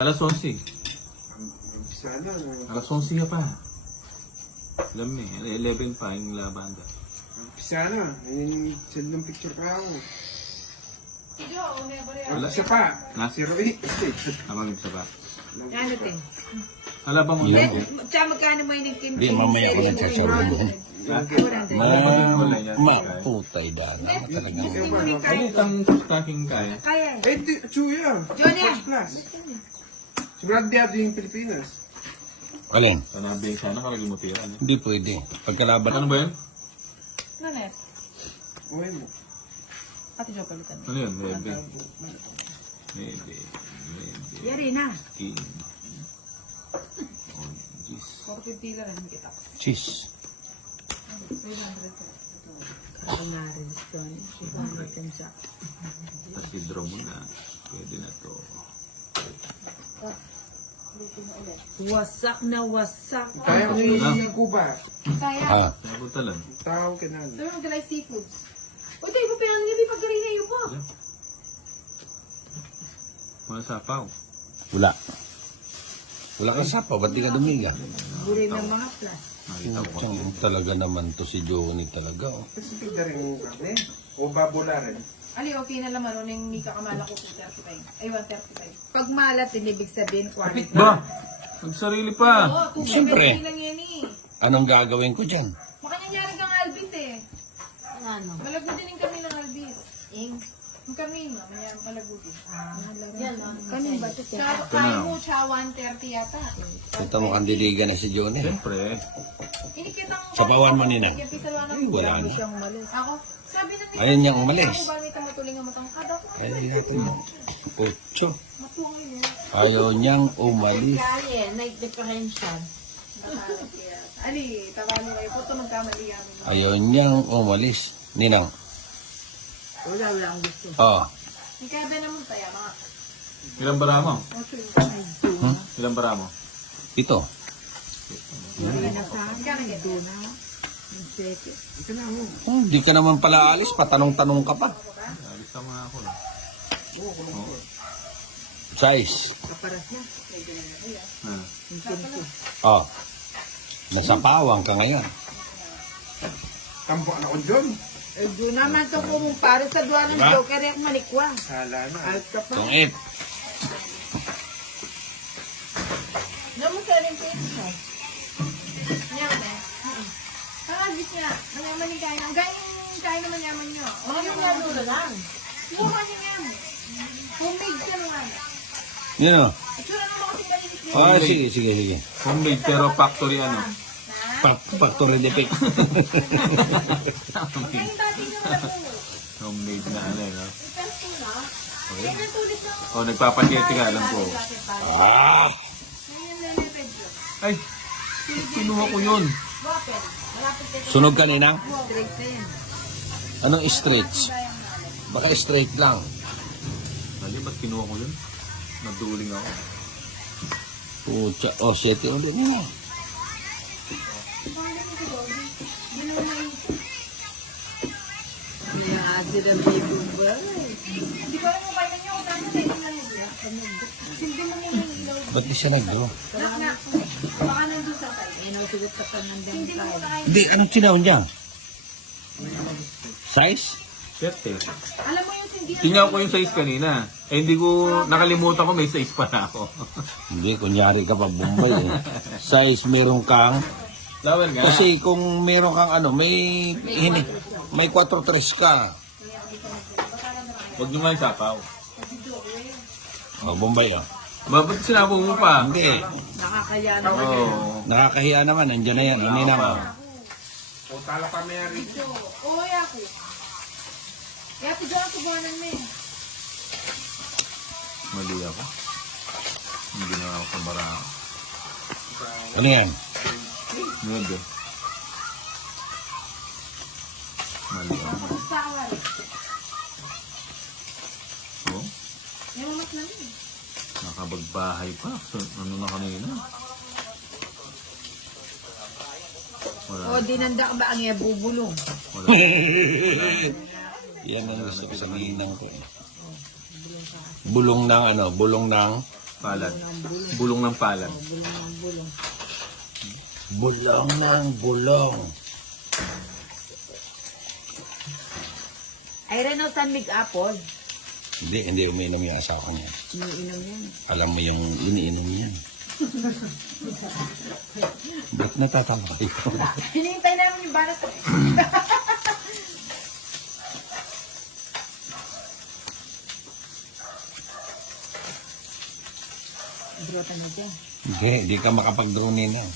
Alas 11. Sana. Alas 11 pa. Alam mo 11 pa yung labanda. Sana. Ayun, send ng picture ka ako. Wala. Wala siya pa. Ha? 08. Amang isa pa. Ano te? Hala ba mo Hindi, yun? tsaka magkano mo yung kim? Hindi, mamaya ko nagsasabi doon. Putay dana. Talagang Ano itang stocking kaya? Kaya eh. Eh, Chuya. Johnny. First class. Si Brad Diab yung Pilipinas. alin. Panabing sana karagil mo tira. Ano? Hindi pwede. Pagkalaban. Ano ba yun? Nanet. Uy mo. Ate Jo palitan. Ano yun? Maybe. Maybe. Yari na. King. Oh, jeez. 450 lang ang kita. Cheese. 300. Kaya nga rin ito. 300 siya. Pasidro mo na. Pwede na to. Wasak na wasak. Kaya ko yung Cuba. Kaya. Ha? Napunta lang. Tao ka na. Sabi mo galay seafoods. O tayo pa pinang niya pagkarin na yun po. Mga sapaw. Wala. Wala ka sapa. Ba't di ka dumiga? Burin ng mga plus. Nakita ko. Tiyang talaga naman to si Johnny talaga. Oh. Kasi pigda rin yung karne. O babula rin. Ali, okay na naman. Ano yung hindi ka kamala ko 235. Ay, 135. Pag malat, ibig sabihin quality. Ba? Magsarili pa. Oo, 250 Siyempre. lang yan eh. Anong gagawin ko dyan? Makanyanyari kang Alvis eh. Ano? Malagudin kami ng Alvis. Yung kami, mamaya malago din. Yan, kami ba ito? Kaya mo, siya 130 yata. Kita mo kandiligan na si Johnny. Siyempre. Inikitang... Sapawan mo nina. Ay, wala na. Ako, sabi na nila. Ayun niyang umalis. Ako ba may tumutuling ang matang kada ko? Ay, natin mo. Ocho. Matungay yun. Ayaw niyang umalis. Kaya, night differential. Ali, tawalo kayo po. Ito magkamali kami. Ayaw niyang umalis. Ninang. Wala ang gusto. Oh. Ikada naman tayo, mga... Ilang bara mo? Ocho yun. Ilang bara mo? Ito. Ikada ito. Ika na mo. Oh, di ka naman pala alis. Patanong-tanong ka pa. Alis na mga ako lang. Size. Kaparas na. Ah. Oh. Nasapawang ka ngayon. Tampo na ko dyan. Eh, doon naman ito kung para sa duwa ng Diba? Joker yung malikwa. Sala na. Alt ka pa. Tungit. Naman sa rin pizza. Nyaman eh. Ang Alvis nga. Nanyaman yung kain. Ang ganyang kain naman yaman nyo. Ano yung nadula lang? Mura niya yan. Homemade siya naman. Yun o. Itsura naman kasi malinis niya. Oh, sige, sige, sige. Homemade pero factory ano? Factory defect. Ang ganyang dati nyo wala po. Homemade na ano eh. No? Ipesto na. Ganyan tulit ng... Oh, nagpapakete ka, alam ko. Ah! Ganyan leliped yun. Ay, kinuha ko yun. Wapel. Malapit dito. Sunog kanina? Straight na yan. Anong stretch? Baka straight lang. Mali, ba't kinuha ko yun? Naduling ako. Pucha. Oh, 7 ulit niya. Kaya acid ang baby boy. Hindi ko alam kung kailan nyo. Kailan nyo lang nila. Silbi mo muna yung ilaw. Ba't di siya nag-draw? Nak. Baka nandun sa tayo. Eh, nausugot ka pa ng Hindi mo dentay. na kayo. Hindi, anong sinawon niya? Size? 7. Alam mo yung hindi. Tingnan ko yung size kanina. Eh, hindi ko, nakalimutan ko may size pa na ako. Hindi, kunyari ka pa Bombay eh. Size meron kang... Flower nga. Kasi kung meron kang ano, may 4-3 ka. Huwag nyo nga yung sapaw. Oh, Bombay oh. Ba't sinabi mo pa? Hindi. Nakakaya naman. Oo. Nakakahiya naman, nandiyan na yan. Ano na nga. O tala pa may ari. Oo, ako. Kaya ito dyan ang subuhanan mo eh. Mali ako. Hindi na ako kumbara. Ano yan? Nude. Mali ako. Basta ako wala. Oh, May mamas lang eh. nakabagbahay pa. So, ano na kanina? Wala. O, dinanda ka ba ang bubulong? Wala. Yan ang gusto ko sa ginang ko. Bulong ng ano, bulong ng Palad. Bulong ng palad. Bulong ng bulong. Bulong ng bulong. Ay, Reno, San Mig Apple. Hindi umiinom yung asawa niya. Iniinom yan. Alam mo yung iniinom yan. Ba't natatawa kayo? Hinihintay namin yung balat. Drota na dyan. Hindi ka makapag-drone na.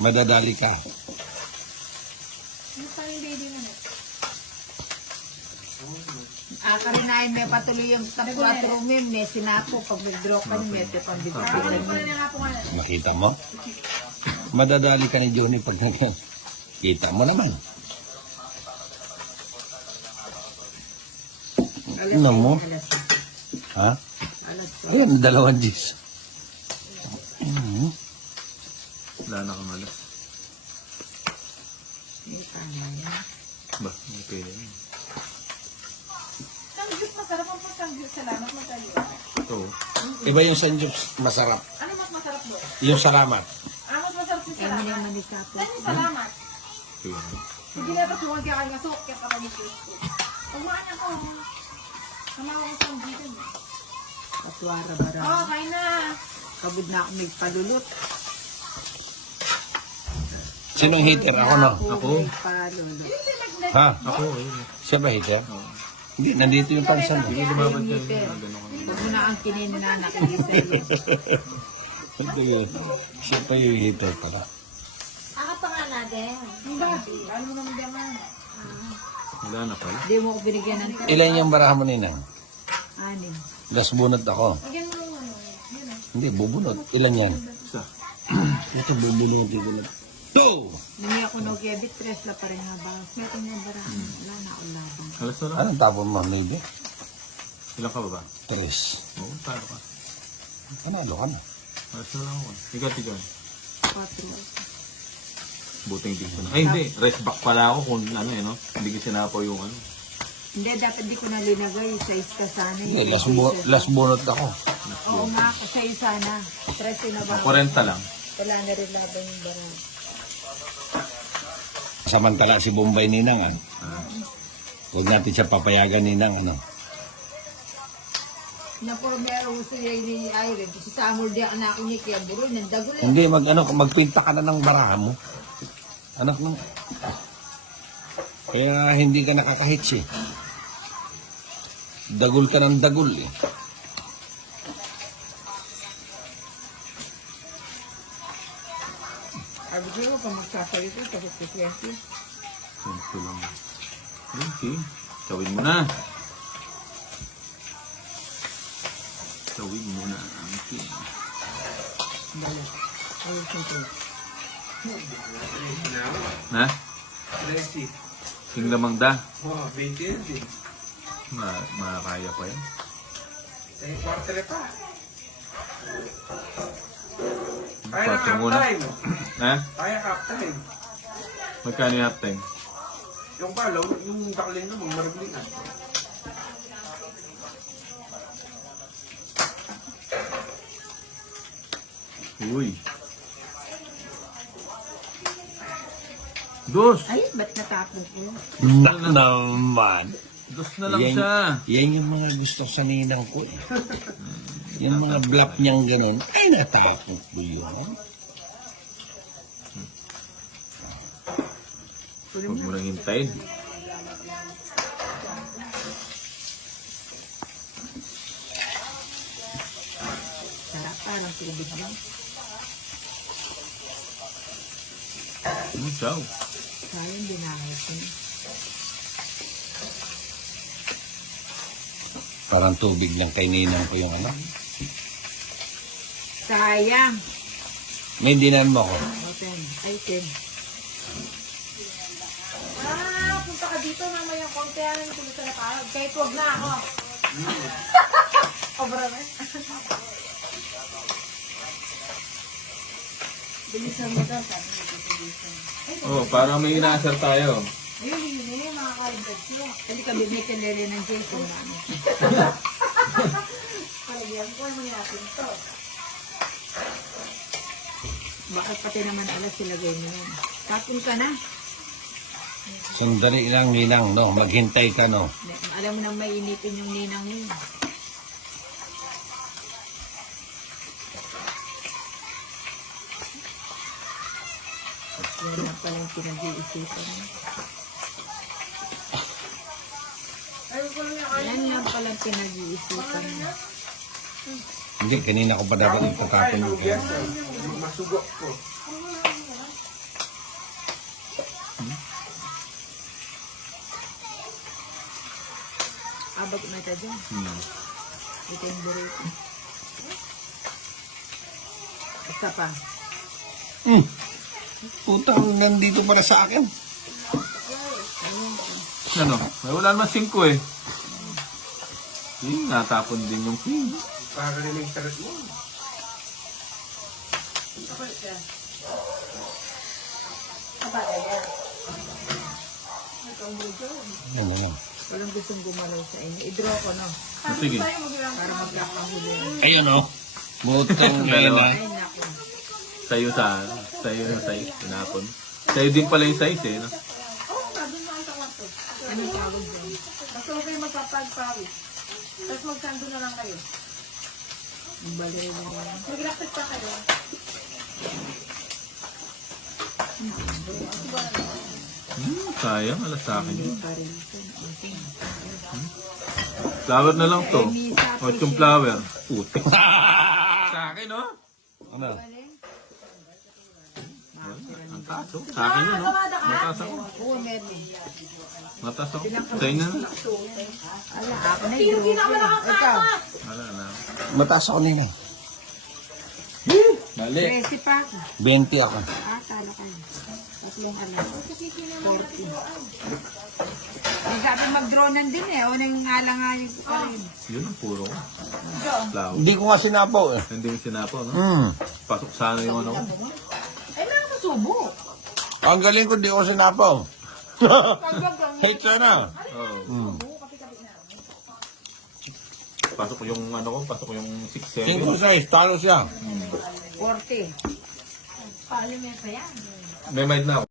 Madadali ka. Ano pa yung lady na? Karinahin may patuloy yung top 4 room may sinapo. Pag nag-draw ka, may pang Ano bibigyan. pa na nga po nga? Nakita mo? Madadali ka ni Johnny pag kita mo naman. Ano mo? Ha? Ayun, 2 Gs. Wala na kang alas. Ba, may pwede na. Sangyup, masarap ang sangyup. Salamat, magkayo. Ito. Iba yung sanjups masarap. Ano mas masarap doon? Yung salamat. Mas masarap yung Kaya mo salamat. naman isapo. Saan yung salamat? Pwede. Hindi na tapos huwag kaya nga sok, kaya pa kami Facebook. Pag maanya ko, kamawa ko sa dito. Patwara bara. Oo, kain na. Kabud na ako may palulot. Sinong hater? Ako no? Ako? May palulot. Ha? Ako, ayun. Siya ba hater? Hindi, nandito yung pansan. Hindi ko lumabad kayo. Gano'n ka. Huwag mo na ang kininanak ng iselo. Hindi, siya pa yung hater pala. Ako pa nga natin. Hindi. Ano mo naman diyan? Wala na pala. Hindi mo ko binigyan ng Ilan yung baraha mo ninang? 6. Las bunot ako. Lagyan mo yung ano. Yun ah. Hindi, bubunot. Ilan yan? Isa. Ito, bubunot. 2! Nangya ako no gebit, 3 la pa rin nga ba? Meron nga barahan. Wala na akong labang. Alas na lang. Anong tapon mo, maybe? Ilang ka ba ba? 3. Oo, tayo ka. Panalo ka na. Alas na lang ako. Ikaw, ikaw. 4. Buting di ko na. Ay, hindi. Rest back pala ako kung ano eh, no? Hindi ko sinapaw yung ano. Hindi, dapat di ko na linagay. 6 ka sana. Hindi, las bunot ako. Oo nga, 6 sana. 13 na ba? 40 lang. Wala na rin laban yung barahan. Samantala si Bombay ninang, huwag natin siya papayagan ninang, ano. Napo, meron gusto niya ni Irene. Si Samuel di anak ni Kaya Buro, nandagol eh. Hindi, magpinta ka na ng baraha mo. Anak mo. Kaya hindi ka nakakahits eh. Dagul ka ng dagul eh. Sabi ko, kung magsasalito, tapos ko 20. Ito lang. Okay. Tawid mo na. Tawid mo na. Okay. Na? Leslie. King lamang da. Oh, 20 yan din. Makakaya pa yan. Ay, quarter pa. Kaya na Quarter muna. half-time. Ha? Kaya half-time. Magkano yung half time? Yung balaw, yung daklin mo, maragling ah. Uy. Dos! Ay, ba't natapos ko? Na naman. Dos na lang siya. Yan yung mga gusto sa ninang ko eh. Yung mga bluff niyang ganun, ay natapos ko yun. Huwag mo lang hintayin. Sarap, parang tubig lang. Ciao. Sayang, dinahal ko na. Parang tubig lang kay ninang ko yung ano. Sayang. May dinan mo ko. Open. Ay, 10. Punta ka dito mamaya konti ang tulad sa napahag. Kahit huwag na ako. Obra na. Bilisan mo daw, sabi ko bilisan. Oh, para may inaasar tayo. Ayun, yun yung mga kalibad siya. Hindi ka bibigyan nila ng Jason na ano. Kalagyan. Kuha mo natin ito. Bakit pati naman alas silagay mo yun? Tapon ka na. Sandali lang, ninang, no? Maghintay ka, no? Alam mo na mainitin yung ninang yun. Yan na pala yung pinag-iisipan mo. Yan lang pala yung pinag-iisipan mo. Hindi, kanina ko pa dapat itatapon yung Yes, masugok ko. Abag na ito dyan. Ito yung burrito. Isa pa. Putang, nandito para sa akin. Ano? May wala naman 5 eh. Natapon din yung pin. Para rin yung tarat mo. Ano lang. Walang gustong gumalaw sa inyo. I-draw ko, no? Sige. Para magkakahuli. Ayun, oh. Butang Dalawa. ina. Ay, naku. Sa'yo yung size. Tinapon. Sa'yo din pala yung size eh. No? Oo, doon na sa kwarto. Anong tawag dyan? Basta huwag kayo magpapag-pawis. Tapos magsando na lang kayo. Ang balay na yan. Mag-rapid pa kayo. Sayang, alas sa akin yun. Parisan. Okay. Flower na lang to. O yung flower. Putik. Sa akin, no? Ano? Ang taas, oh. Sa akin yun, no? Mataas ako. Oo, meron. Mataas ako. Sa'yo na. Ala, ako na yung Ikaw, Wala na. Mataas ako nina. Dali. 13 pa ako. 20 ako. Talo ka. Tatlong anak. 40. Ay, sabi mag-draw din eh. O nang alang-aling ko pa rin. Yun ang puro ko. Flower. Hindi ko nga sinapaw eh. Hindi mo sinapo, no? Pasok sana yung ano ko. Ay, meron masubo. Ang galing ko, di ko sinapaw. Hate ka na. Oo. Pasok ko yung ano ko, pasok ko yung 6-7. Simple size, talo siya. 40. Paano may pa yan? May mind na ako.